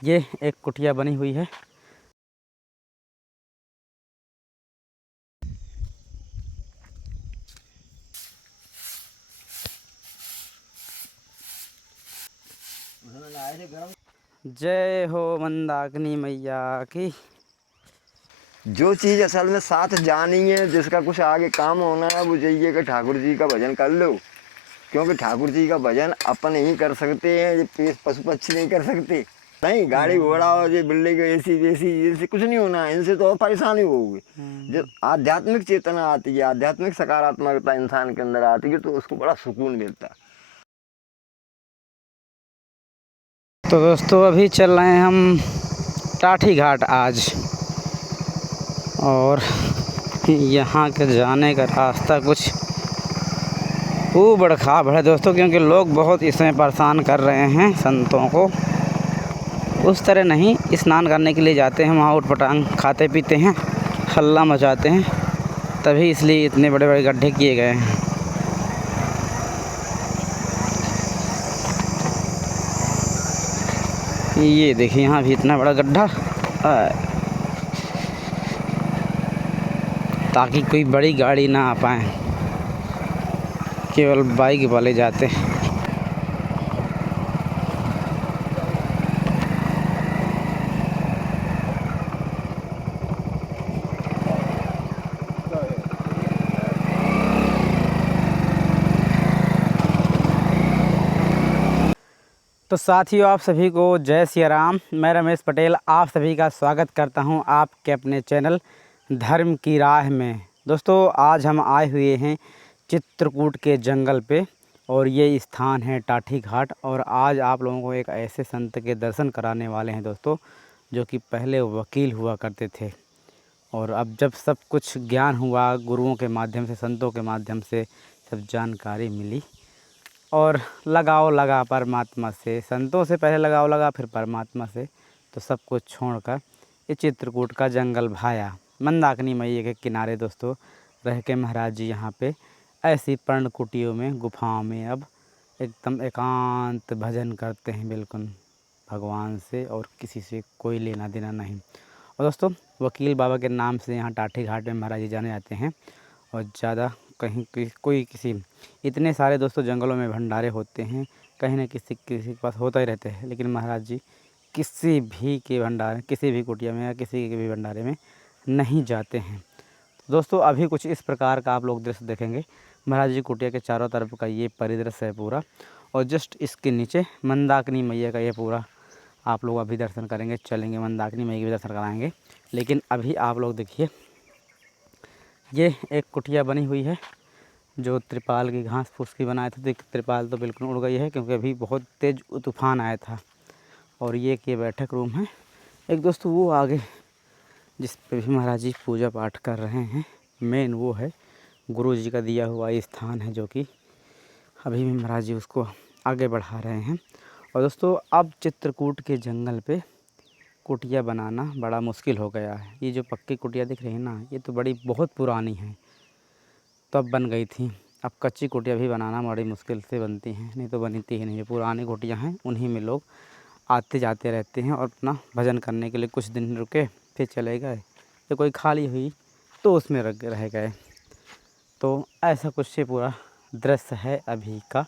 ये एक कुटिया बनी हुई है। जय हो मंदाकिनी मैया की। जो चीज़ असल में साथ जानी है, जिसका कुछ आगे काम होना है, वो चाहिए कि ठाकुर जी का भजन कर लो। क्योंकि ठाकुर जी का भजन अपन ही कर सकते हैं, ये पशु पक्षी नहीं कर सकते। नहीं गाड़ी घोड़ा और ये बिल्डिंग ऐसी वैसी इनसे कुछ नहीं होना है, इनसे तो और परेशानी होगी। जब आध्यात्मिक चेतना आती है, आध्यात्मिक सकारात्मकता इंसान के अंदर आती है, तो उसको बड़ा सुकून मिलता है। तो दोस्तों अभी चल रहे हैं हम टाठी घाट आज, और यहाँ के जाने का रास्ता कुछ ऊबड़ खाबड़ है दोस्तों, क्योंकि लोग बहुत इसमें परेशान कर रहे हैं संतों को। उस तरह नहीं, स्नान करने के लिए जाते हैं, वहाँ उटपटांग खाते पीते हैं, हल्ला मचाते हैं, तभी इसलिए इतने बड़े बड़े गड्ढे किए गए हैं। ये देखिए यहाँ भी इतना बड़ा गड्ढा, ताकि कोई बड़ी गाड़ी ना आ पाए, केवल बाइक वाले जाते हैं। तो साथियों, आप सभी को जय सिया राम। मैं रमेश पटेल आप सभी का स्वागत करता हूं आपके अपने चैनल धर्म की राह में। दोस्तों आज हम आए हुए हैं चित्रकूट के जंगल पे, और ये स्थान है टाठी घाट। और आज आप लोगों को एक ऐसे संत के दर्शन कराने वाले हैं दोस्तों, जो कि पहले वकील हुआ करते थे, और अब जब सब कुछ ज्ञान हुआ, गुरुओं के माध्यम से, संतों के माध्यम से सब जानकारी मिली, और लगाव लगा परमात्मा से, संतों से पहले लगाव लगा, फिर परमात्मा से, तो सब कुछ छोड़कर ये चित्रकूट का जंगल भाया। मंदाकिनी मैया के किनारे दोस्तों रह के महाराज जी यहाँ पे ऐसी पर्णकुटियों में, गुफाओं में अब एकदम एकांत भजन करते हैं, बिल्कुल भगवान से, और किसी से कोई लेना देना नहीं। और दोस्तों वकील बाबा के नाम से यहाँ टाठी घाट में महाराज जी जाने जाते हैं, और ज़्यादा कहीं कोई किसी, इतने सारे दोस्तों जंगलों में भंडारे होते हैं, कहीं ना किसी के पास होता ही रहते हैं, लेकिन महाराज जी किसी भी के भंडारे, किसी भी कुटिया में या किसी के भी भंडारे में नहीं जाते हैं। दोस्तों अभी कुछ इस प्रकार का आप लोग दृश्य देखेंगे। महाराज जी कुटिया के चारों तरफ का ये परिदृश्य है पूरा, और जस्ट इसके नीचे मंदाकिनी मैया का ये पूरा आप लोग अभी दर्शन करेंगे, चलेंगे मंदाकिनी मैया के भी दर्शन कराएंगे। लेकिन अभी आप लोग देखिए, ये एक कुटिया बनी हुई है जो त्रिपाल की, घास फूस की बनाए थे। त्रिपाल तो बिल्कुल उड़ गई है, क्योंकि अभी बहुत तेज़ तूफान आया था। और ये कि बैठक रूम है। एक दोस्तों वो आगे जिस पे भी महाराज जी पूजा पाठ कर रहे हैं, मेन वो है गुरु जी का दिया हुआ ये स्थान है, जो कि अभी भी महाराज जी उसको आगे बढ़ा रहे हैं। और दोस्तों अब चित्रकूट के जंगल पे कुटिया बनाना बड़ा मुश्किल हो गया है। ये जो पक्की कुटिया दिख रही है ना, ये तो बड़ी बहुत पुरानी है, तब बन गई थी। अब कच्ची कुटिया भी बनाना बड़ी मुश्किल से बनती हैं, नहीं तो बनती ही नहीं। ये पुरानी कुटिया हैं, उन्हीं में लोग आते जाते रहते हैं, और अपना भजन करने के लिए कुछ दिन रुके, फिर चले गए, या कोई खाली हुई तो उसमें रह गए। तो ऐसा कुछ से पूरा दृश्य है अभी का।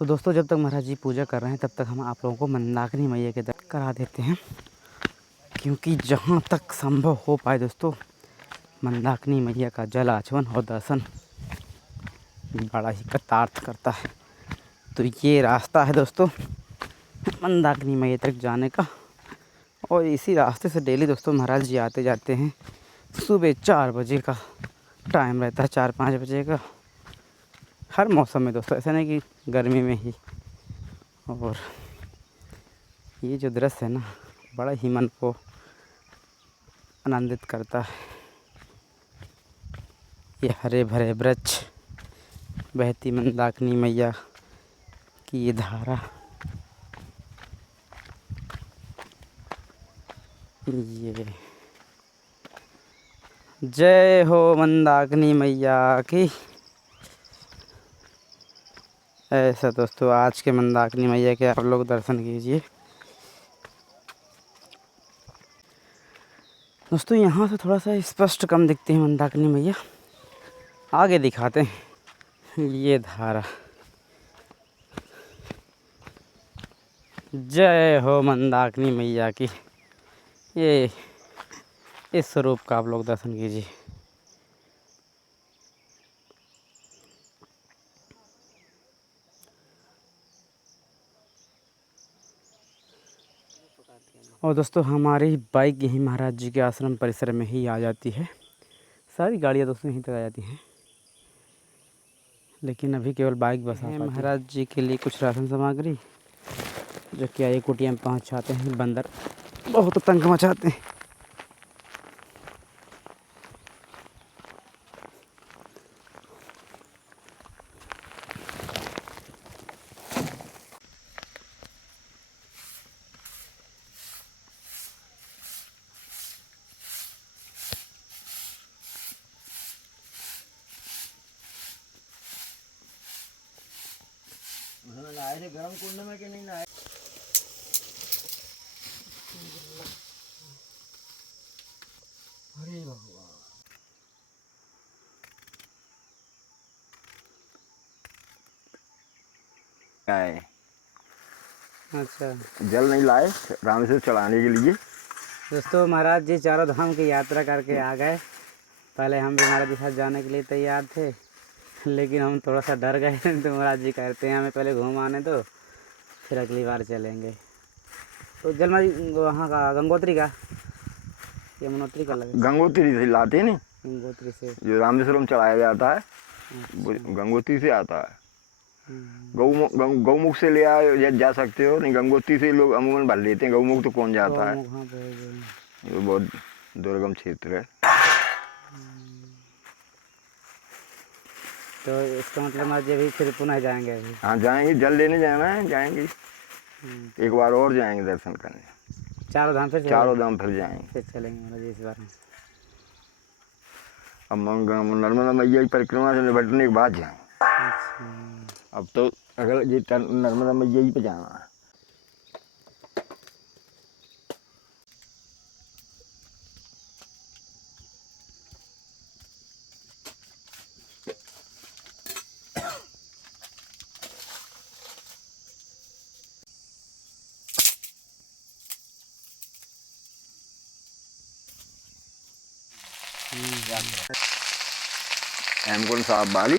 तो दोस्तों जब तक महाराज जी पूजा कर रहे हैं, तब तक हम आप लोगों को मंदाकिनी मैया के दर्शन करा देते हैं, क्योंकि जहाँ तक संभव हो पाए दोस्तों मंदाकिनी मैया का जल आचमन और दर्शन बड़ा ही कृतार्थ करता है। तो ये रास्ता है दोस्तों मंदाकिनी मैया तक जाने का, और इसी रास्ते से डेली दोस्तों महाराज जी आते जाते हैं। सुबह 4 बजे का टाइम रहता है, 4-5 बजे का, हर मौसम में दोस्तों, ऐसा नहीं कि गर्मी में ही। और ये जो दृश्य है ना, बड़ा ही मन को आनंदित करता है। ये हरे भरे वृक्ष, बहती मंदाकिनी मैया की ये धारा, ये जय हो मंदाकिनी मैया की। ऐसा दोस्तों आज के मंदाकिनी मैया के आप लोग दर्शन कीजिए। दोस्तों यहाँ से थोड़ा सा स्पष्ट कम दिखते हैं मंदाकिनी मैया, आगे दिखाते हैं। ये धारा, जय हो मंदाकिनी मैया की। ये इस स्वरूप का आप लोग दर्शन कीजिए। और दोस्तों हमारी बाइक यहीं महाराज जी के आश्रम परिसर में ही आ जाती है। सारी गाड़ियाँ दोस्तों यहीं तक आ जाती हैं, लेकिन अभी केवल बाइक बस आ पाती है। महाराज जी के लिए कुछ राशन सामग्री जो कि आई कुटिया में पहुँचाते हैं। बंदर बहुत तंग मचाते हैं। नहाए थे गर्म कुंड में कि नहीं नहाए? अरे भगवान, आए अच्छा जल नहीं लाए रामेश्वर चढ़ाने के लिए। दोस्तों महाराज जी चारों धाम की यात्रा करके आ गए। पहले हम भी महाराज जी के साथ जाने के लिए तैयार थे, लेकिन हम थोड़ा सा डर गए। तो महाराज जी कहते हैं हमें पहले घूम आने दो, फिर अगली बार चलेंगे। तो जलमा वहाँ का गंगोत्री का यमुनोत्री का लगे, गंगोत्री से लाते नहीं, गंगोत्री से जो रामेश्वरम चढ़ाया जाता है वो अच्छा। गंगोत्री से आता है। गौमुख से ले आए जा सकते हो, नहीं गंगोत्री से लोग अमूमन भर लेते हैं। गौमुख तो कौन जाता है, हाँ, ये बहुत दुर्गम क्षेत्र है। तो इसका मतलब आज अभी फिर पुनः जाएंगे अभी। हाँ जाएंगे, जल लेने जाना है, जाएंगे एक बार और जाएंगे दर्शन करने। चारों धाम फिर चारों धाम फिर जाएंगे। फिर चलेंगे महाराज जी इस बार। अब नर्मदा मैया की परिक्रमा से निपटने के बाद जाएंगे। अच्छा अब तो अगर ये नर्मदा मैया ही पे जाना है। हेमकुंड साहब वाली।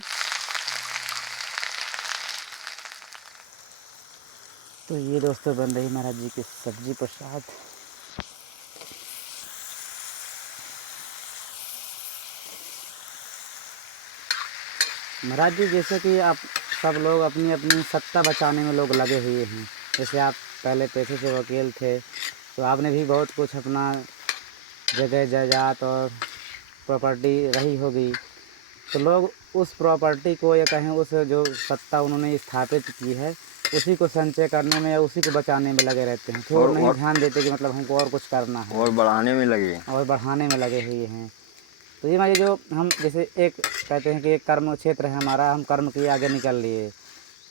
तो ये दोस्तों बन रही महाराज जी की सब्जी प्रसाद। महाराज जी जैसे कि आप सब लोग अपनी अपनी सत्ता बचाने में लोग लगे हुए हैं। जैसे आप पहले पेशे से वकील थे, तो आपने भी बहुत कुछ अपना जगह जायदाद और प्रॉपर्टी रही होगी। तो लोग उस प्रॉपर्टी को या कहें उस जो सत्ता उन्होंने स्थापित की है उसी को संचय करने में या उसी को बचाने में लगे रहते हैं। फिर नहीं ध्यान देते कि मतलब हमको और कुछ करना है, और बढ़ाने में लगे और बढ़ाने में लगे हुए हैं। तो ये जो हम जैसे एक कहते हैं कि एक कर्म क्षेत्र है हमारा, हम कर्म के आगे निकल लिए।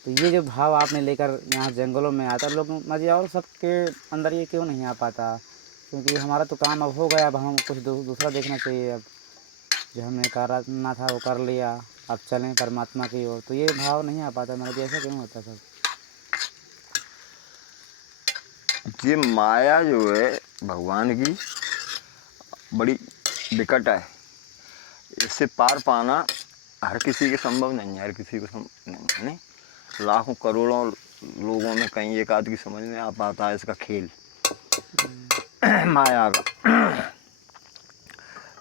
तो ये जो भाव आपने लेकर यहाँ जंगलों में आता, लोग मजे और सबके अंदर ये क्यों नहीं आ पाता? क्योंकि हमारा तो काम अब हो गया, अब हम कुछ दूसरा देखना चाहिए। अब जो हमने करना था वो कर लिया, अब चलें परमात्मा की ओर। तो ये भाव नहीं आ पाता मेरा, ऐसा क्यों होता सब? ये माया जो है भगवान की बड़ी विकट है। इससे पार पाना हर किसी के संभव नहीं है, हर किसी को संभव नहीं है। नहीं लाखों करोड़ों लोगों में कहीं एक आदमी की समझ में आ पाता है इसका खेल माया का।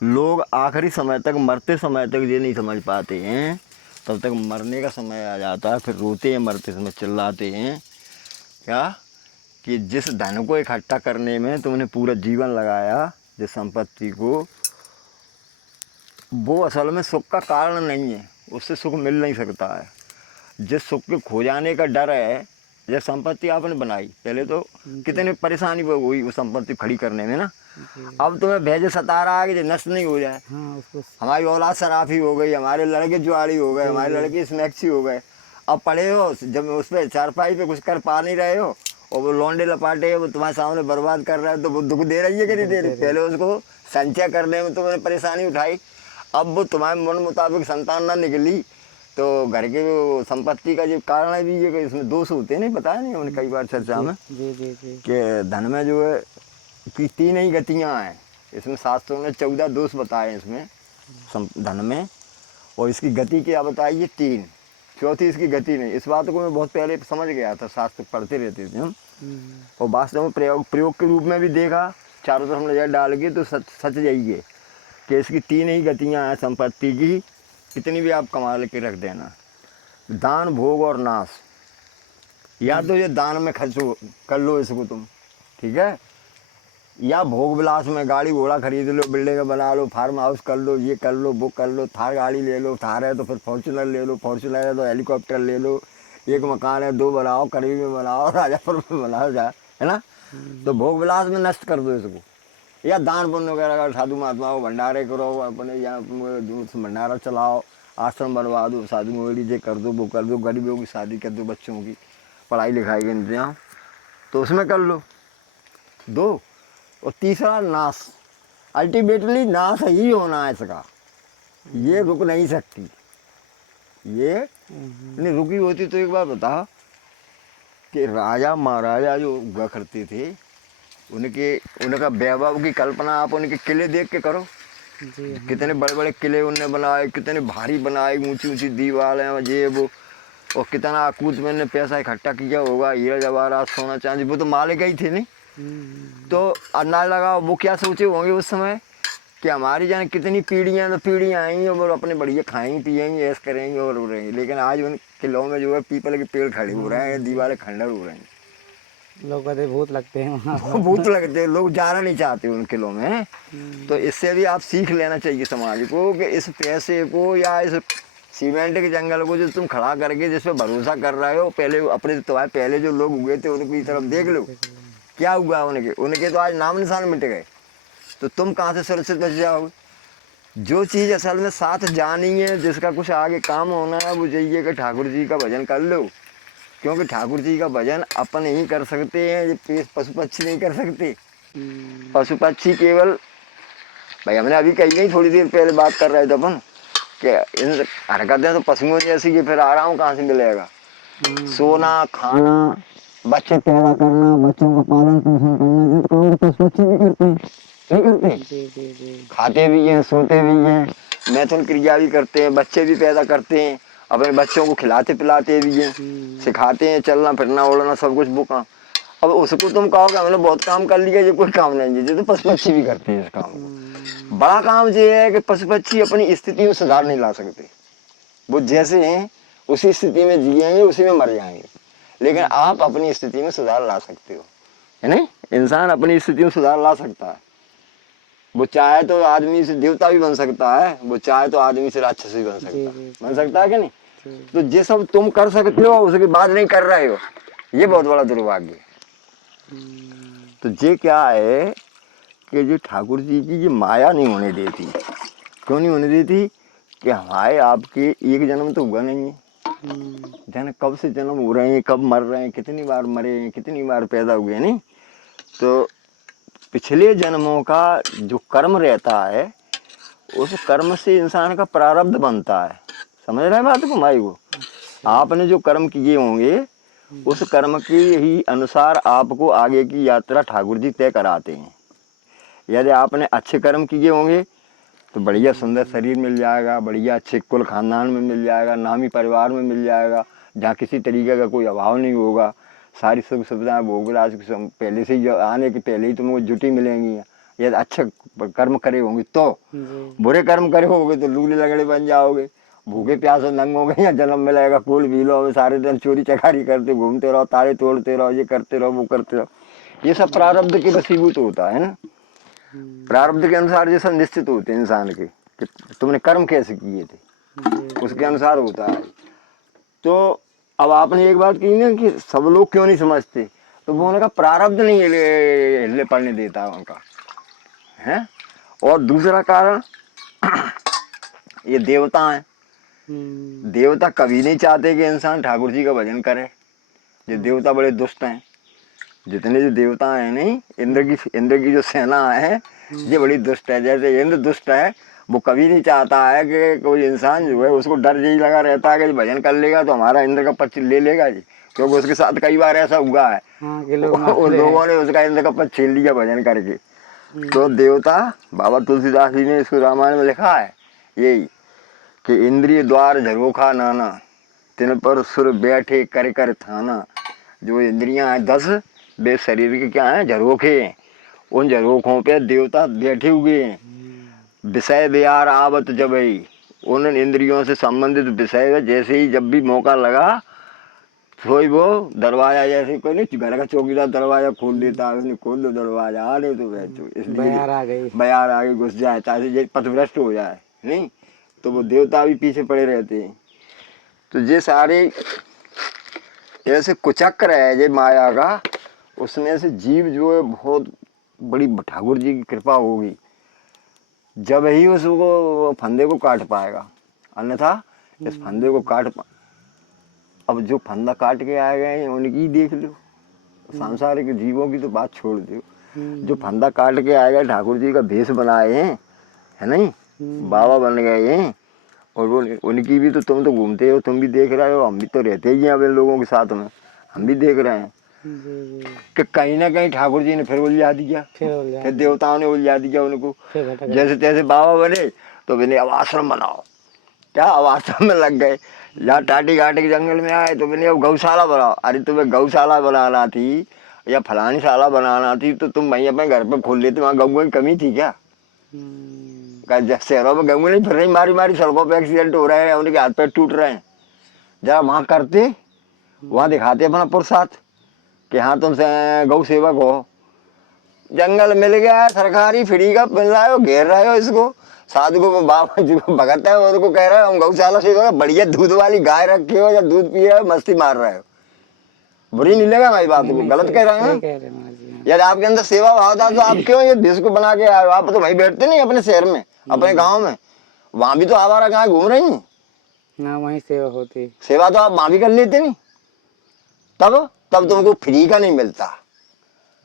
लोग आखिरी समय तक, मरते समय तक ये नहीं समझ पाते हैं। तब तक मरने का समय आ जाता है, फिर रोते हैं, मरते समय चिल्लाते हैं क्या कि जिस धन को इकट्ठा करने में तुमने पूरा जीवन लगाया, जिस संपत्ति को, वो असल में सुख का कारण नहीं है, उससे सुख मिल नहीं सकता है। जिस सुख के खो जाने का डर है जब संपत्ति आपने बनाई पहले तो कितनी परेशानी हुई उस संपत्ति खड़ी करने में ना। अब तुम्हें भेजे सता रहा है कि नष्ट नहीं हो जाए। हाँ उसको हमारी औलाद शराफी हो गई, हमारे लड़के जुआड़ी हो गए, हमारे लड़के स्नैक्सी हो गए। अब पड़े हो जब उस पर चारपाई पे कुछ कर पा नहीं रहे हो और वो लौंडे लपाटे वो तुम्हारे सामने बर्बाद कर रहा है, तो वो दुख दे रही है कि नहीं दे रही? पहले उसको संचय करने में तुमने परेशानी उठाई, अब वो तुम्हारे मन मुताबिक संतान ना निकली तो घर के वो संपत्ति का जो कारण है भी ये कि इसमें दोष होते हैं। नहीं बताया नहीं हमने कई बार चर्चा में जी जी जी कि धन में जो है कि 3 ही गतियाँ हैं। इसमें शास्त्रों ने 14 दोष बताए हैं इसमें धन में, और इसकी गति क्या बताई है 3, चौथी इसकी गति नहीं। इस बात को मैं बहुत पहले समझ गया था, शास्त्र पढ़ते रहते थे हम, और वास्तव में प्रयोग के रूप में भी देखा, चारों तरफ नजर डाल के तो सच यही है कि इसकी 3 ही गतियाँ हैं संपत्ति की। कितनी भी आप कमा के रख देना, दान भोग और नाश। या तो ये दान में खर्च कर लो इसको तुम, ठीक है, या भोग विलास में गाड़ी घोड़ा खरीद लो, बिल्डिंग बना लो, फार्म हाउस कर लो, ये कर लो, बुक कर लो, थार गाड़ी ले लो, थार है तो फिर फॉर्चूनर ले लो, फॉर्चूनर है तो हेलीकॉप्टर ले लो, एक मकान है 2 बनाओ, करवी में बनाओ, राजापुर में बनाओ जाए, है ना। तो भोग विलास में नष्ट कर दो इसको। या दान पुण्य वगैरह का साधु महात्माओं भंडारे करो, अपने यहाँ भंडारा चलाओ, आश्रम बनवा दो, साधु मोहड़ी जे कर दो, वो कर दो, गरीबों की शादी कर दो, बच्चों की पढ़ाई लिखाई का इंतजाम तो उसमें कर लो 2। और तीसरा नाश, अल्टीमेटली नाश ही होना है इसका, ये रुक नहीं सकती। ये नहीं रुकी होती तो एक बार बता कि राजा महाराजा जो हुआ करते थे उनका वैभव की कल्पना आप उनके किले देख के करो। जी हाँ। कितने बड़े बड़े किले उनने बनाए, कितने भारी बनाए, ऊंची ऊंची दीवारें ये वो, और कितना अकूत में ने पैसा इकट्ठा किया होगा, हीरा जवाहरात सोना चांदी, वो तो मालिक ही थे नहीं। तो अंदाज लगाओ वो क्या सोचे होंगे उस समय कि हमारी जाने कितनी पीढ़ियाँ तो पीढ़ियाँ आएंगी और अपने बढ़िया खाएंगी पिएंगी ऐसे करेंगे और हो रहेंगे। लेकिन आज उन किलों में जो है पीपल के पेड़ खड़े हो रहे हैं, दीवारें खंडर हो रहे हैं, लोग कहते भूत लगते हैं वहाँ। भूत लगते हैं, लोग जाना नहीं चाहते उन किलों में। तो इससे भी आप सीख लेना चाहिए समाज को कि इस पैसे को या इस सीमेंट के जंगल को जो तुम खड़ा करके जिस पर भरोसा कर रहे हो, पहले अपने तुम्हारे पहले जो लोग हुए थे उनकी तरफ देख लो क्या हुआ उनके तो आज नाम निशान मिट गए। तो तुम कहाँ से सुरक्षित बच जाओगे। जो चीज़ असल में साथ जानी है, जिसका कुछ आगे काम होना है, वो चाहिए कि ठाकुर जी का भजन कर लो, क्योंकि ठाकुर जी का भजन अपन ही कर सकते हैं, ये पशु पक्षी नहीं कर सकते। पशु पक्षी केवल भाई हमने अभी कही नहीं, थोड़ी देर पहले बात कर रहे थे अपन कि इन हरकतें तो पशुओं जैसी कि फिर आराम कहाँ से मिलेगा। सोना खाना, बच्चे पैदा करना, बच्चों का पालन पोषण करना, ये काम पशु पक्षी भी करते हैं, नहीं करते? जी जी जी। खाते भी हैं, सोते भी हैं, मैथुन क्रिया भी करते हैं, बच्चे भी पैदा करते हैं, अपने बच्चों को खिलाते पिलाते भी हैं, सिखाते हैं चलना फिरना उड़ना सब कुछ वो काम। अब उसको तुम कहोगे हमने बहुत काम कर लिया, ये कोई काम नहीं है, ये तो पशु पक्षी भी करते हैं इस काम को। बड़ा काम ये है कि पशु पक्षी अपनी स्थिति में सुधार नहीं ला सकते, वो जैसे हैं उसी स्थिति में जिएंगे, उसी में मर जाएंगे। लेकिन आप अपनी स्थिति में सुधार ला सकते हो, है नहीं। इंसान अपनी स्थिति में सुधार ला सकता है, वो चाहे तो आदमी से देवता भी बन सकता है, वो चाहे तो आदमी से राक्षस भी बन सकता है कि नहीं। तो ये सब तुम कर सकते हो, उसके बाद नहीं कर रहे हो, ये बहुत बड़ा दुर्भाग्य है। तो ये क्या है कि जो ठाकुर जी की ये माया नहीं होने देती। क्यों नहीं होने देती कि हमारे आपके एक जन्म तो हुआ नहीं है, जाने कब से जन्म हो रहे हैं, कब मर रहे हैं, कितनी बार मरे हैं, कितनी बार पैदा हुए, नहीं। तो पिछले जन्मों का जो कर्म रहता है, उस कर्म से इंसान का प्रारब्ध बनता है। समझ रहे हैं बात को भाई को। आपने जो कर्म किए होंगे उस कर्म के ही अनुसार आपको आगे की यात्रा ठाकुर जी तय कराते हैं। यदि आपने अच्छे कर्म किए होंगे तो बढ़िया सुंदर शरीर मिल जाएगा, बढ़िया अच्छे कुल खानदान में मिल जाएगा, नामी परिवार में मिल जाएगा, जहाँ किसी तरीके का कोई अभाव नहीं होगा, सारी सुख सुविधाएं भोगराज पहले से ही आने के पहले ही तुमको जुटी मिलेंगी। यदि अच्छे कर्म करे होंगे तो। बुरे कर्म करे होगे तो लूले लगड़े बन जाओगे, भूखे प्यासे नंग हो गए, या जन्म मिलेगा कुल भीलो, सारे दिन चोरी चकारी करते घूमते रहो, तारे तोड़ते रहो, ये करते रहो, वो करते रहो। ये सब प्रारब्ध के वशीभूत होता है ना। प्रारब्ध के अनुसार ये सब निश्चित होते हैं इंसान के कि तुमने कर्म कैसे किए थे, उसके अनुसार होता है। तो अब आपने एक बात की ना कि सब लोग क्यों नहीं समझते, तो वो उनका प्रारब्ध नहीं हिले पड़ने देता उनका है। और दूसरा कारण ये देवता हैं। देवता कभी नहीं चाहते कि इंसान ठाकुर जी का भजन करे। ये देवता बड़े दुष्ट हैं। जितने जो देवता हैं नहीं, इंद्र की जो सेना है ये बड़ी दुष्ट है। जैसे इंद्र दुष्ट है, वो कभी नहीं चाहता है कि कोई इंसान जो है, उसको डर यही लगा रहता है कि भजन कर लेगा तो हमारा इंद्र का पद ले लेगा जी। क्योंकि उसके साथ कई बार ऐसा हुआ है, उन लोगों ने उसका इंद्र का पद छीन लिया भजन करके। तो देवता, बाबा तुलसीदास जी ने इसको रामायण में लिखा है यही कि इंद्रिय द्वार झरोखा नाना, तिन पर सुर बैठे कर कर थाना। जो इंद्रियां हैं 10, वे शरीर के क्या हैं, झरोखे हैं। उन झरोखों पे देवता बैठे हुए हैं। विषय विहार आवत जब ही, उन इंद्रियों से संबंधित विषय जैसे ही जब भी मौका लगा, कोई वो दरवाजा, जैसे कोई नहीं घर का चौकीदार दरवाजा खोल देता है, खोल दो दरवाजा, आ रहे तो बैठो, इसलिए बयार आ गई घुस जाए ताकि ये पथभ्रष्ट हो जाए नहीं, तो वो देवता भी पीछे पड़े रहते हैं। तो ये सारे ऐसे कुचक्र है ये माया का, उसमें से जीव जो है बहुत बड़ी ठाकुर जी की कृपा होगी जब ही उसको फंदे को काट पाएगा, अन्यथा इस फंदे को अब जो फंदा काट के आए गए हैं उनकी देख लो, सांसारिक जीवों की तो बात छोड़ दो। जो फंदा काट के आए गए, ठाकुर जी का भेष बनाए हैं, है नहीं, बाबा बन गए हैं, और वो उनकी भी तो तुम तो घूमते हो, तुम भी देख रहे हो, हम भी तो रहते ही हैं अब इन लोगों के साथ में, हम भी देख रहे हैं कि कहीं ना कहीं ठाकुर जी ने फिर उलझा दिया, फिर देवताओं ने उलझा दिया उनको। जैसे तैसे बाबा बने तो मैंने अब आश्रम बनाओ, क्या अब आश्रम में लग गए। जहाँ टाटी घाटी के जंगल में आए तो मैंने अब गौशाला बनाओ। अरे तुम्हें गौशाला बनाना थी या फलानी शाला बनाना थी तो तुम वहीं अपने घर पे खोल लेते, वहाँ गऊ की कमी थी क्या? शहरों में गऊ नहीं फिर रही, मारी मारी सड़कों पे एक्सीडेंट हो रहे हैं, उनके हाथ पैर टूट रहे हैं। जरा वहाँ करते, वहाँ दिखाते अपना पुरुषार्थ कि हाँ तुम गौ सेवक हो। जंगल मिल गया सरकारी फ्री का मिल रहा हो, घेर रहे हो इसको, साधु को बाबा जी को भगत है उनको कह रहे हो हम गौशाला से बढ़िया दूध वाली गाय रखे हो या दूध पी रहे हो, मस्ती मार रहे हो, बुरी नहीं लगा हमारी बात को, गलत कह रहे हैं। यदि आपके अंदर सेवा भाव था तो आप क्यों ये देश को बना के आए हो? आप तो वहीं बैठते नहीं अपने शहर में, अपने गाँव में, वहां भी तो आवारा गाय घूम रही है ना, वहीं सेवा होती, सेवा तो आप वहां भी कर लेते नहीं, तब तुमको फ्री का नहीं मिलता।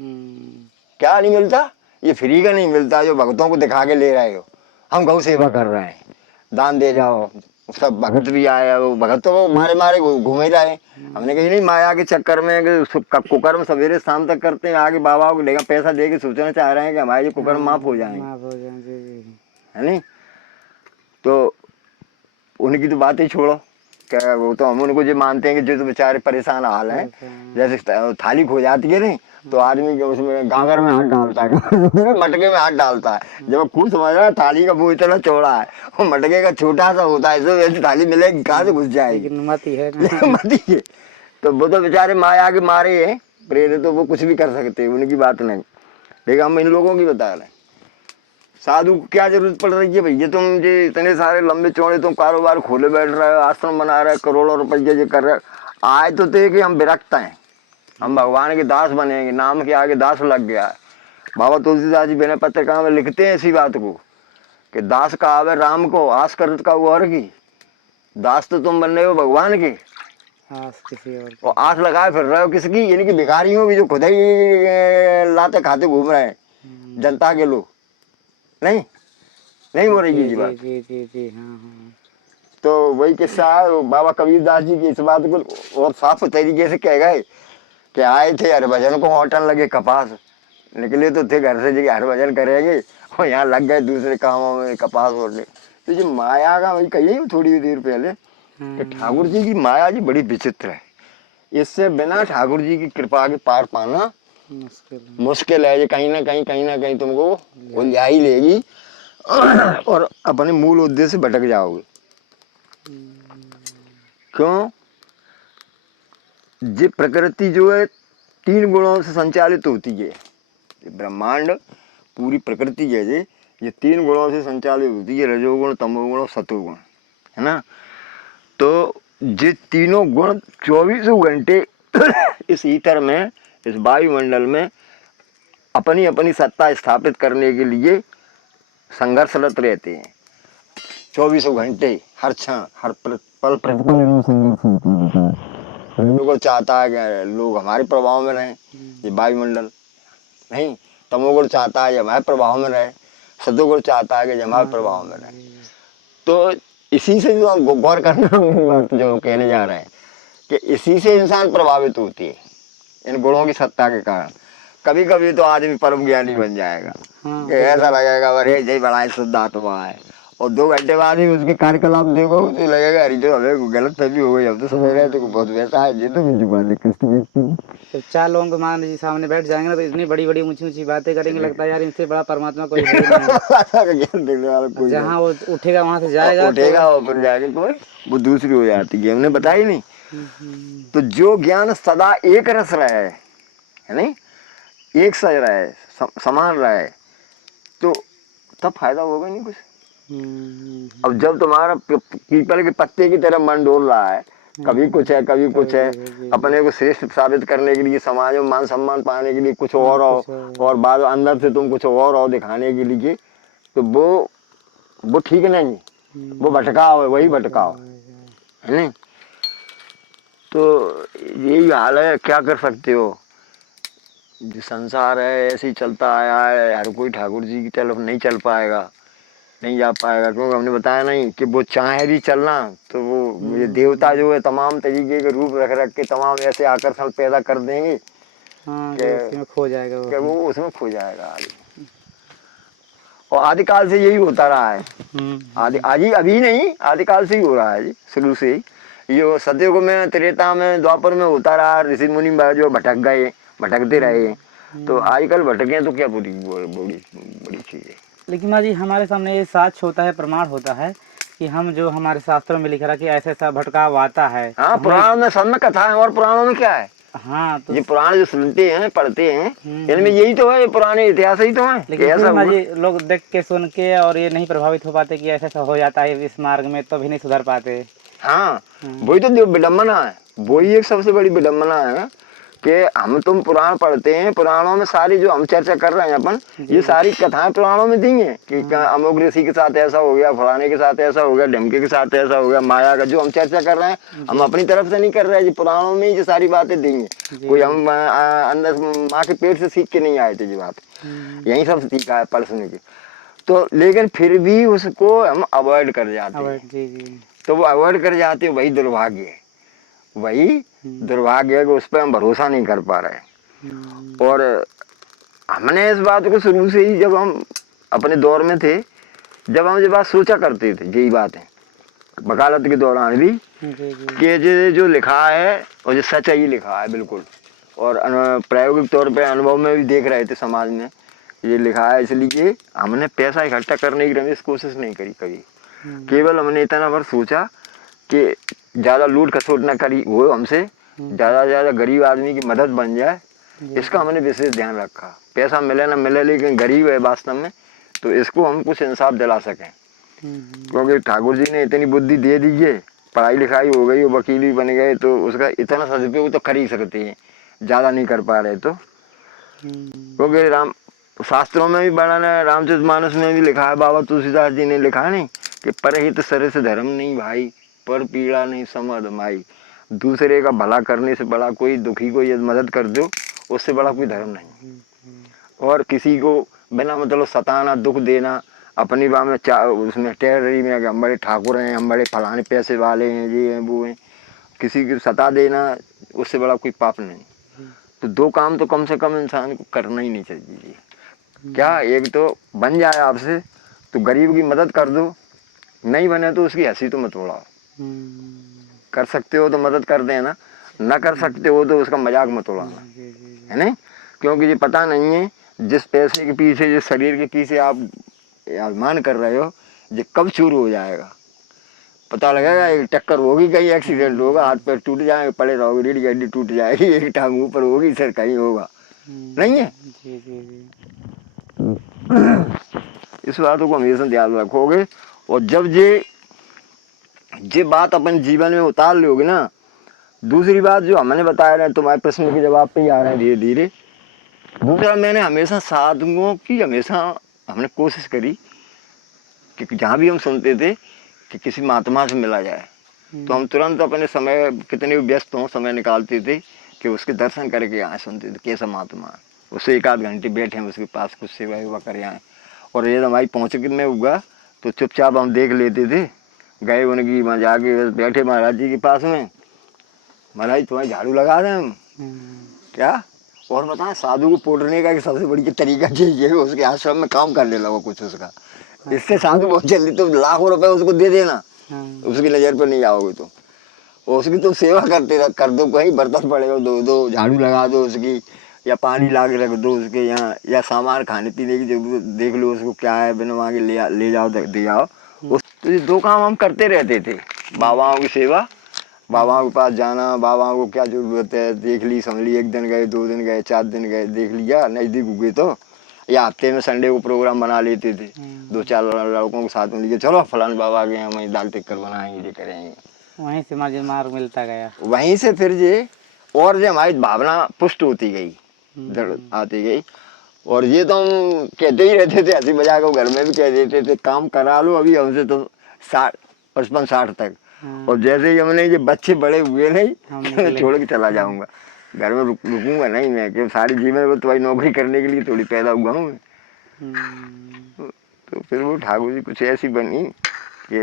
क्या नहीं मिलता? ये फ्री का नहीं मिलता जो भक्तों को दिखा के ले रहे हो। हम गौ सेवा कर रहे हैं, दान दे जाओ, सब भगत भी आए, वो भगत तो मारे मारे घूमे जाए। हमने कही नहीं माया के चक्कर में कुकर्म सवेरे शाम तक करते हैं, आगे बाबा को लेगा पैसा दे के सोचना चाह रहे हैं कि हमारे कुकर्म माफ हो जाएंगे, है नहीं। तो उनकी तो बात ही छोड़ो, क्या वो तो हम उनको जो मानते हैं कि जो तो बेचारे परेशान हाल हैं। जैसे थाली खो जाती है नहीं तो आदमी उसमें गागर में हाथ डालता है मटके में हाथ डालता है, जब खूब समझ रहा है थाली का मुंह इतना चौड़ा है, वो मटके का छोटा सा होता है, वैसे थाली मिलेगी कहाँ से घुस जाएगी, मती है मती है। तो वो तो बेचारे माया के मारे हैं प्रेरित, तो वो कुछ भी कर सकते हैं, उनकी बात नहीं। लेकिन हम इन लोगों की बता रहे हैं, साधु को क्या जरूरत पड़ रही है भैया? तुम जो इतने सारे लंबे चौड़े तुम कारोबार खोले बैठ रहे हो, आश्रम बना रहे हो, करोड़ों रुपये जो कर रहे हो, आए तो थे कि हम विरक्त हैं, हम भगवान के दास बनेंगे, नाम के आगे दास लग गया है। बाबा तुलसीदास जी विनय पत्रिका में लिखते हैं इसी बात को कि दास का आवे राम को, आस करत का वो और की। दास तो तुम बन रहे हो भगवान के, आस किसी और आस लगाए फिर रहे हो किसकी? यानी कि भिखारियों की जो खुद ही लाते खाते घूम रहे हैं, जनता के लोग नहीं हो रही जी बात। जी, हाँ। तो वही किस्सा है, बाबा कबीरदास जी की इस बात को और साफ तरीके से कह गए कि आए थे हरभजन को होटल लगे कपास, निकले तो थे घर से जी हरभजन करेंगे और यहाँ लग गए दूसरे कामों में कपास ओढ़ने। तो जो माया का वही कही थोड़ी देर पहले कि ठाकुर जी की माया जी बड़ी विचित्र है, इससे बिना ठाकुर जी की कृपा के पार पाना मुश्किल है। ये कहीं ना कहीं तुमको उलझा ही लेगी और अपने मूल उद्देश्य से भटक जाओगे। क्यों? ये प्रकृति जो है 3 गुणों से संचालित होती है, ब्रह्मांड पूरी प्रकृति है ये 3 गुणों से संचालित होती है, रजोगुण, तमोगुण और सतोगुण, है ना। तो ये तीनों गुण 24 घंटे इस ईथर में, इस वायुमंडल में अपनी अपनी सत्ता स्थापित करने के लिए संघर्षरत रहते हैं। 24 घंटे हर क्षण हर पल प्रतिपल इनमें संघर्ष होता है। लोगों चाहता है कि लोग हमारे प्रभाव में रहें, ये वायुमंडल नहीं। तमोगुण चाहता है कि हमारे प्रभाव में रहे, सतोगुण चाहता है कि हमारे प्रभाव में रहे। तो इसी से जो गौर करना जो कहने जा रहे हैं कि इसी से इंसान प्रभावित होती है, इन गुणों की सत्ता के कारण। कभी कभी तो आदमी परम ज्ञानी बन जाएगा कि ऐसा लगेगा अरे जय बड़ा शुद्ध आत्मा है, और 2 घंटे बाद ही उसके कार्यकलाप देखो तो लगेगा अरे जो हमें गलत फहमी हो गई, हम तो समझ रहे थे बहुत वैसा है, ये तो मुझे बात है। जब 4 लोगों के मान लीजिए सामने बैठ जाएंगे ना तो इतनी बड़ी बड़ी ऊंची ऊंची बातें करेंगे, लगता है यार इनसे बड़ा परमात्मा कोई है ही नहीं। जहाँ वो उठेगा वहां से जाएगा, उठेगा और फिर जाएगा कोई वो दूसरी हो जाती है, हमने बताई नहीं। तो जो ज्ञान सदा एक रस रहे है नहीं, एक सज रहे, समान रहे, तो तब फायदा होगा नहीं कुछ। अब जब तुम्हारा पीपल के पत्ते की तरह मन डोल रहा है, कभी कुछ है कभी कुछ है, अपने को श्रेष्ठ साबित करने के लिए, समाज में मान सम्मान पाने के लिए कुछ और हो, और बाद अंदर से तुम कुछ और हो दिखाने के लिए, तो वो ठीक नहीं, वो भटकाव है, वही भटकाव है नहीं। तो यही हाल है, क्या कर सकते हो। जो संसार है ऐसे ही चलता आया है, हर कोई ठाकुर जी की तरफ नहीं चल पाएगा, नहीं जा पाएगा, क्योंकि हमने बताया नहीं कि वो चाहे भी चलना तो वो ये देवता जो है तमाम तरीके के रूप रख रख के तमाम ऐसे आकर्षण पैदा कर देंगे उसमें खो जाएगा वो उसमें खो जाएगा आदमी। और आदिकाल से यही होता रहा है, आदि अभी नहीं, आदिकाल से ही हो रहा है जी, शुरू से ही। ये सतयुग में, त्रेता में, द्वापर में होता रहा, ऋषि मुनि जो भटक गए, भटकते रहे, तो आजकल भटके तो क्या बड़ी बड़ी चीज है। लेकिन माँ जी हमारे सामने ये साक्ष्य होता है, प्रमाण होता है कि हम जो हमारे शास्त्रों में लिख रहा कि ऐसा ऐसा भटकाव आता है। हाँ, पुराण में सब में कथा है, और पुराणों में क्या है। हाँ, तो ये पुराण जो सुनते हैं पढ़ते हैं इनमें यही तो है, पुराने इतिहास ही तो है। लेकिन ऐसा माँ जी लोग देख के सुन के और ये नहीं प्रभावित हो पाते कि ऐसा ऐसा हो जाता है इस मार्ग में, तो भी नहीं सुधर पाते। हाँ, वही तो विडम्बना है, वही एक सबसे बड़ी विडम्बना है कि हम तुम पुराण पढ़ते हैं, पुराणों में सारी जो हम चर्चा कर रहे हैं अपन, ये सारी कथाएं पुराणों में दी हैं कि अमुक ऋषि के साथ ऐसा हो गया, फलाने के साथ ऐसा हो गया, ढमके के साथ ऐसा हो गया, माया का जो हम चर्चा कर रहे हैं हम अपनी तरफ से नहीं कर रहे हैं, पुराणों में ही जो सारी बातें दी हैं। कोई हम अंदर माँ के पेट से सीख के नहीं आए थे, ये बात यही सब सीखा है पढ़ सुन के। तो लेकिन फिर भी उसको हम अवॉइड कर जाते हैं, तो वो अवॉइड कर जाते हैं, वही दुर्भाग्य है, वही दुर्भाग्य है कि उस पर हम भरोसा नहीं कर पा रहे। और हमने इस बात को शुरू से ही, जब हम अपने दौर में थे, जब हम ये बात सोचा करते थे, यही बात है वकालत के दौरान भी कि जो लिखा है और जो सच ही लिखा है बिल्कुल, और प्रायोगिक तौर पे अनुभव में भी देख रहे थे समाज में ये लिखा है, इसलिए हमने पैसा इकट्ठा करने की रमेश कोशिश नहीं करी कभी। केवल हमने इतना बार सोचा कि ज़्यादा लूट खसोट न करी हो हमसे, ज़्यादा से ज़्यादा गरीब आदमी की मदद बन जाए, इसका हमने विशेष ध्यान रखा। पैसा मिले ना मिले, लेकिन गरीब है वास्तव में, तो इसको हम कुछ इंसाफ दिला सकें। क्योंकि ठाकुर जी ने इतनी बुद्धि दे दी है, पढ़ाई लिखाई हो गई, वकील भी बन गए, तो उसका इतना सदुपयोग तो कर ही सकते हैं, ज़्यादा नहीं कर पा रहे तो। क्योंकि राम शास्त्रों में भी बड़ा ना, रामचरितमानस में भी लिखा है, बाबा तुलसीदास जी ने लिखा है नहीं कि परहित सरस धर्म नहीं भाई, पर पीड़ा नहीं समझ माई। दूसरे का भला करने से बड़ा कोई दुखी को यदि मदद कर दो, उससे बड़ा कोई धर्म नहीं। और किसी को बिना मतलब सताना, दुख देना, अपनी बात में उसमें टेररी में हम बड़े ठाकुर हैं, हम बड़े फलाने पैसे वाले हैं, ये हैं वो हैं, किसी को सता देना, उससे बड़ा कोई पाप नहीं। तो 2 काम तो कम से कम इंसान को करना ही नहीं चाहिए। क्या, एक तो बन जाए आपसे तो गरीब की मदद कर दो, नहीं बने तो उसकी हंसी तो मत उड़ाओ। कर सकते हो तो मदद कर देना, ना कर सकते हो तो उसका मजाक मत उड़ाना, है नहीं। क्योंकि ये पता नहीं है जिस पैसे के पीछे, जिस शरीर के पीछे आप अभिमान कर रहे हो, ये कब चूर हो जाएगा पता लगेगा। एक टक्कर होगी, कहीं एक्सीडेंट होगा, हाथ पैर टूट जाएंगे, पड़े रहोगे, रीढ़ की हड्डी टूट जाएगी, एक टांग ऊपर होगी, सर कहीं होगा, नहीं है। इस बातों को हमेशा ध्यान रखोगे। और ये बात अपन जीवन में उतार लोगे ना। दूसरी बात जो हमने बताया ना, तुम्हारे प्रश्न के जवाब पे ही आ रहे हैं धीरे धीरे। दूसरा, मैंने हमेशा साधुओं की हमेशा हमने कोशिश करी कि जहाँ भी हम सुनते थे कि किसी महात्मा से मिला जाए तो हम तुरंत अपने समय, कितने भी व्यस्त हों, समय निकालते थे कि उसके दर्शन करके आए। सुनते थे कैसा महात्मा है, उससे 1 आध घंटे बैठे हैं उसके पास, कुछ सेवा वेवा करे आए। और ये हमारी पहुँच में हुआ तो चुपचाप हम देख लेते थे, गए उनकी वहाँ जाके बस बैठे महाराज जी के पास में। महाराज तुम्हारे झाड़ू लगा दें हम क्या? और बताएं, साधु को पोड़ने का सबसे बड़ी तरीका ये है, उसके आश्रम में काम करने लगो कुछ उसका। इससे साधु बहुत जल्दी, तो लाखों रुपए उसको दे देना, उसकी नज़र पर नहीं आओगे तो। और उसकी तो सेवा कर दो, कहीं बर्तन पड़े हो धो दो, झाड़ू लगा दो उसकी, या पानी ला के रख दो उसके यहाँ, या सामान खाने पीने की जरूरत देख लो उसको क्या है, बिना मांगे ले जाओ दे जाओ। उस तो ये 2 काम हम करते रहते थे। बाबाओं की सेवा, बाबाओं के पास जाना, बाबाओं को क्या जरूरत है देख ली समझ ली। 1 दिन गए, 2 दिन गए, 4 दिन गए, देख लिया, नज़दीक हुए तो, या हफ्ते में संडे को प्रोग्राम बना लेते थे। 2-4 लड़कों के साथ में लिए, चलो फलान बाबा के यहाँ वहीं दाल टिक्कर बनाएंगे, ये करेंगे। वहीं से मार्जिन मार मिलता गया। वहीं से फिर ये और जो हमारी भावना पुष्ट होती गई, आती गई। और ये तो हम कहते ही रहते थे, हंसी मजाक को घर में भी कह देते थे, काम करा लो अभी हमसे तो 55-60 तक। और जैसे ही हमने ये बच्चे बड़े हुए नहीं, मैं छोड़ के चला जाऊंगा घर में, रुकूंगा नहीं मैं, क्योंकि सारी जीवन में तुम्हारी नौकरी करने के लिए थोड़ी पैदा हुआ हूँ मैं। तो फिर वो ठाकुर जी कुछ ऐसी बनी कि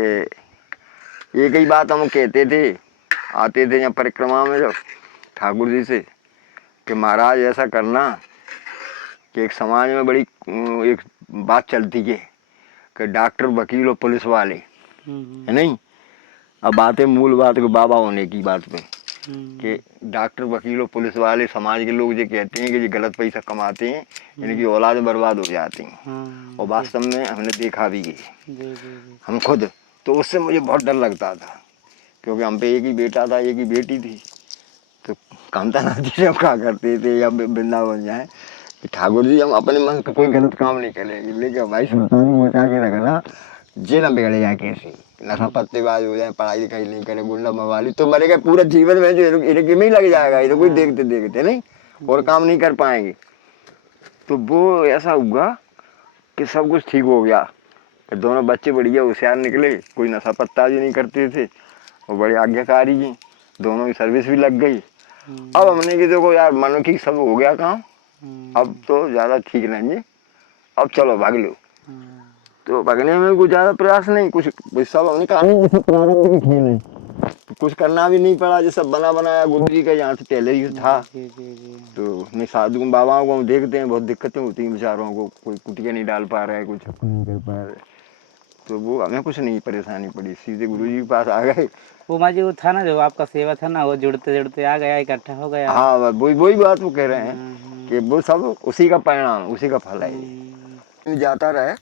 एक ही बात हम कहते थे, आते थे यहाँ परिक्रमा में जब ठाकुर जी से, कि महाराज ऐसा करना कि एक समाज में बड़ी एक बात चलती है कि डॉक्टर, वकील और पुलिस वाले, है नहीं। अब बात है मूल बात को बाबा होने की बात पे, कि डॉक्टर, वकील और पुलिस वाले समाज के लोग ये कहते हैं कि ये गलत पैसा कमाते हैं, इनकी औलाद बर्बाद हो जाती हैं। और वास्तव में हमने देखा भी है, हम खुद। तो उससे मुझे बहुत डर लगता था, क्योंकि हम पे एक ही बेटा था, एक ही बेटी थी। तो कामता नाती से हम कहा करते थे, या वृंदावन जाए कि ठाकुर जी हम अपने मन का कोई गलत काम नहीं करेंगे, लेकिन भाई सुल्तानी बचा के रखना, जे न बिगड़े जाए कैसे, नशा पत्तेबाज हो जाए, पढ़ाई लिखाई नहीं करे, गुंडा मवाली, तो मरेगा पूरा जीवन में जो इनके में ही लग जाएगा, ये तो कोई देखते देखते नहीं, और काम नहीं कर पाएंगे। तो वो ऐसा हुआ कि सब कुछ ठीक हो गया, कि दोनों बच्चे बढ़िया होशियार निकले, कोई नशा पत्ता भी नहीं करते थे, और बड़े आज्ञाकारी जी, दोनों की सर्विस भी लग गई। अब हमने कि देखो यार, मनो की सब हो गया काम, अब तो ज़्यादा ठीक नहीं है, अब चलो भाग लो। तो भागने में कुछ ज़्यादा प्रयास नहीं, कुछ सब हमने कहा खेल है, कुछ करना भी नहीं पड़ा, जो सब बना बनाया गुरु जी का यहाँ से पहले ही था। तो नहीं, साधु बाबाओं को हम देखते हैं बहुत दिक्कतें होती हैं बेचारों को, कोई कुटिया नहीं डाल पा रहा है, कुछ नहीं कर पा रहा है। तो वो हमें कुछ नहीं परेशानी पड़ी, सीधे गुरु जी के पास आ गए। वो माँ जी वो था ना, जो आपका सेवा था ना, वो जुड़ते जुड़ते आ गया, इकट्ठा हो गया। हाँ, वही बात वो कह रहे हैं कि वो सब उसी का परिणाम, उसी का फल है। जाता रहे,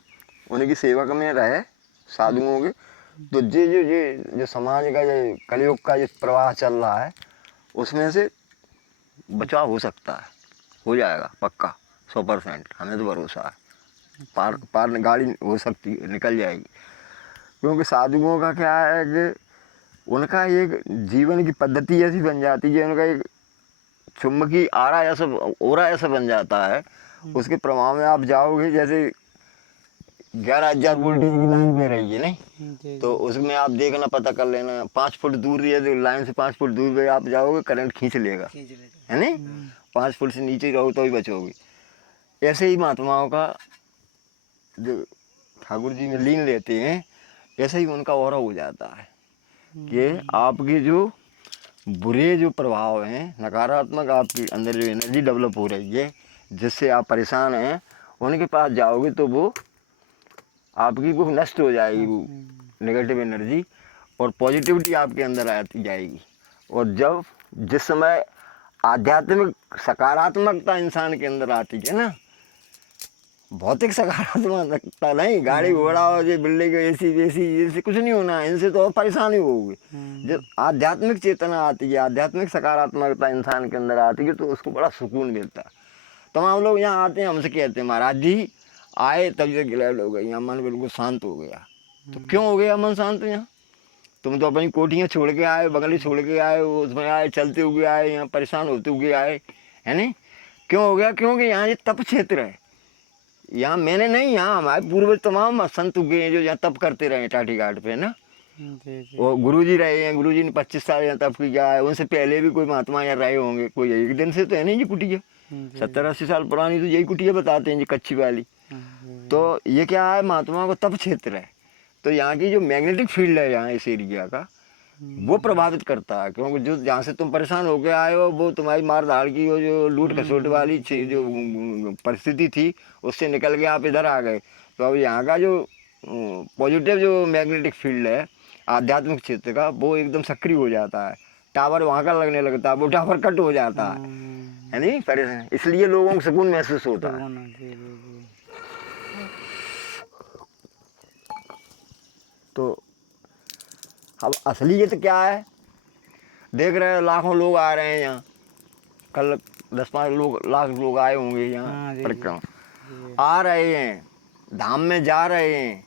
उनकी सेवा में रहे साधुओं के, तो जो समाज का ये कलयुग का जो प्रवाह चल रहा है, उसमें से बचाव हो सकता है, हो जाएगा पक्का 100%, हमें तो भरोसा है। पार गाड़ी हो सकती है, निकल जाएगी। क्योंकि साधुओं का क्या है कि उनका एक जीवन की पद्धति ऐसी बन जाती है, उनका एक चुंबकीय आरा ऐसा, ओरा ऐसा बन जाता है, उसके प्रभाव में आप जाओगे। जैसे 11,000 वोल्टेज की लाइन में रही है नहीं, तो उसमें आप देखना, पता कर लेना, 5 फुट दूर रही है तो लाइन से 5 फुट दूर पे आप जाओगे, करंट खींच लेगा, है नहीं। 5 फुट से नीचे रहो तो ही बचोगे। ऐसे ही महात्माओं का जो ठाकुर जी में लीन लेते हैं, ऐसे ही उनका ओरा हो जाता है कि आपके जो बुरे जो प्रभाव हैं, नकारात्मक, आपके अंदर जो एनर्जी डेवलप हो रही है, जिससे आप परेशान हैं, उनके पास जाओगे तो वो आपकी वो नष्ट हो जाएगी, वो नेगेटिव एनर्जी, और पॉजिटिविटी आपके अंदर आती जाएगी। और जब जिस समय आध्यात्मिक सकारात्मकता इंसान के अंदर आती है ना, भौतिक सकारात्मकता नहीं, गाड़ी घोड़ा और ये बिल्डिंग ऐसी ऐसी कुछ नहीं होना, इनसे तो और परेशानी होगी। जब आध्यात्मिक चेतना आती है, आध्यात्मिक सकारात्मकता इंसान के अंदर आती है, तो उसको बड़ा सुकून मिलता है। तमाम लोग यहाँ आते हैं, हमसे कहते हैं महाराज जी आए तब से गिलैड हो गई, यहाँ मन बिल्कुल शांत हो गया। तो क्यों हो गया मन शांत यहाँ? तुम तो अपनी कोठियाँ छोड़ के आए, बंगले छोड़ के आए, उसमें आए, चलते हुए आए, यहाँ परेशान होते हुए आए, है नहीं? क्यों हो गया? क्योंकि यहाँ ये तप क्षेत्र है। यहाँ मैंने नहीं, यहाँ हमारे पूर्वज तमाम संत उगे हैं जो यहाँ तप करते रहे टाटी घाट पे ना। जी जी। वो गुरुजी रहे हैं, गुरुजी ने 25 साल यहाँ तप किया है। उनसे पहले भी कोई महात्मा यहाँ रहे होंगे, कोई एक दिन से तो है नहीं ये कुटिया। जी 70-80 साल पुरानी तो यही कुटिया बताते हैं जी, कच्ची वाली। जी। तो ये क्या है, महात्मा को तप क्षेत्र है। तो यहाँ की जो मैग्नेटिक फील्ड है यहाँ इस एरिया का, वो प्रभावित करता है। क्योंकि जो जहाँ से तुम परेशान होके आए हो, वो तुम्हारी मार धाड़ की वो जो लूट खसोट वाली जो परिस्थिति थी, उससे निकल के आप इधर आ गए। तो अब यहाँ का जो पॉजिटिव जो मैग्नेटिक फील्ड है आध्यात्मिक क्षेत्र का, वो एकदम सक्रिय हो जाता है। टावर वहाँ का लगने लगता है, वो टावर कट हो जाता है नहीं? परेशान, इसलिए लोगों को सुकून महसूस होता है। जी जी जी। तो अब असलियत क्या है? देख रहे हैं लाखों लोग आ रहे हैं यहाँ। कल 10-5 लाख लोग आए होंगे यहाँ हाँ जी परिक्रमा आ रहे हैं, धाम में जा रहे हैं।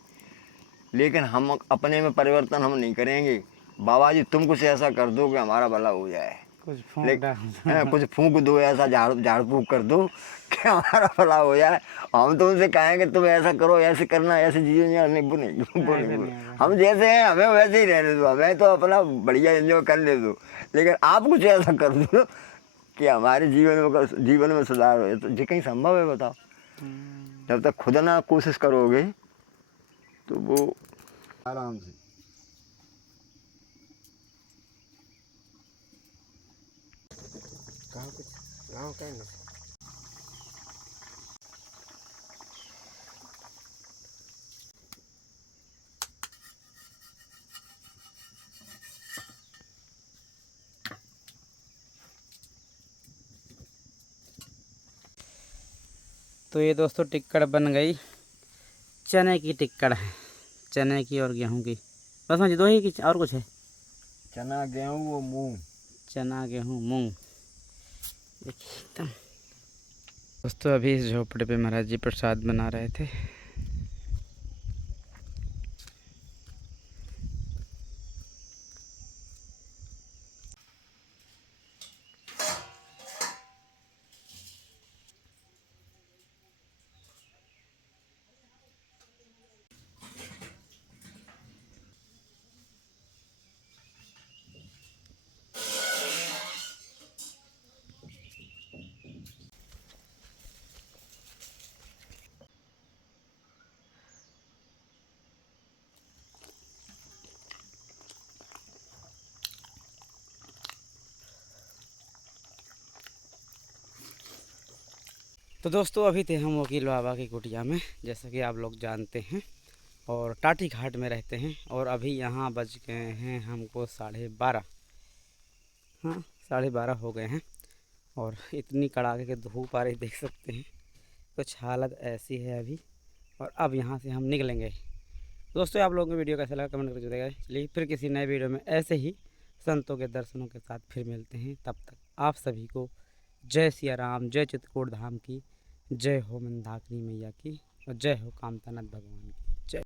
लेकिन हम अपने में परिवर्तन हम नहीं करेंगे। बाबा जी तुम कुछ ऐसा कर दो कि हमारा भला हो जाए, कुछ फूंक कुछ फूंक दो, ऐसा झाड़ फूंक कर दो कि हमारा भला हो जाए। हम तो उनसे कहेंगे तुम ऐसा करो, ऐसे करना, ऐसे जीवन यार नहीं, वो नहीं। हम जैसे हैं हमें वैसे ही रहने दो, हमें तो अपना बढ़िया एंजॉय कर ले दो। लेकिन आप कुछ ऐसा कर दो कि हमारे जीवन में सुधार हो। तो ये कहीं संभव है बताओ? जब तक खुद ना कोशिश करोगे तो वो आराम से। तो ये दोस्तों टिक्कड़ बन गई, चने की टिक्कड़ है, चने की और गेहूं की। बस मुझे दो ही की, और कुछ है? चना गेहूँ वो मूंग। चना गेहूं मूंग। देखिए एकदम। दोस्तों अभी इस झोपड़े पे महाराज जी प्रसाद बना रहे थे। तो दोस्तों अभी थे हम वकील बाबा की कुटिया में, जैसा कि आप लोग जानते हैं, और टाटी घाट में रहते हैं। और अभी यहाँ बज गए हैं हमको 12:30। हाँ 12:30 हो गए हैं। और इतनी कड़ाके की धूप आ रही, देख सकते हैं। कुछ हालत ऐसी है अभी। और अब यहाँ से हम निकलेंगे। दोस्तों आप लोगों को वीडियो कैसा लगा कमेंट करके बताइए। चलिए फिर किसी नए वीडियो में ऐसे ही संतों के दर्शनों के साथ फिर मिलते हैं। तब तक आप सभी को जय सिया राम, जय चित्रकूट धाम की, जय हो मंदाकिनी मैया की, और जय हो कामतानाथ भगवान की।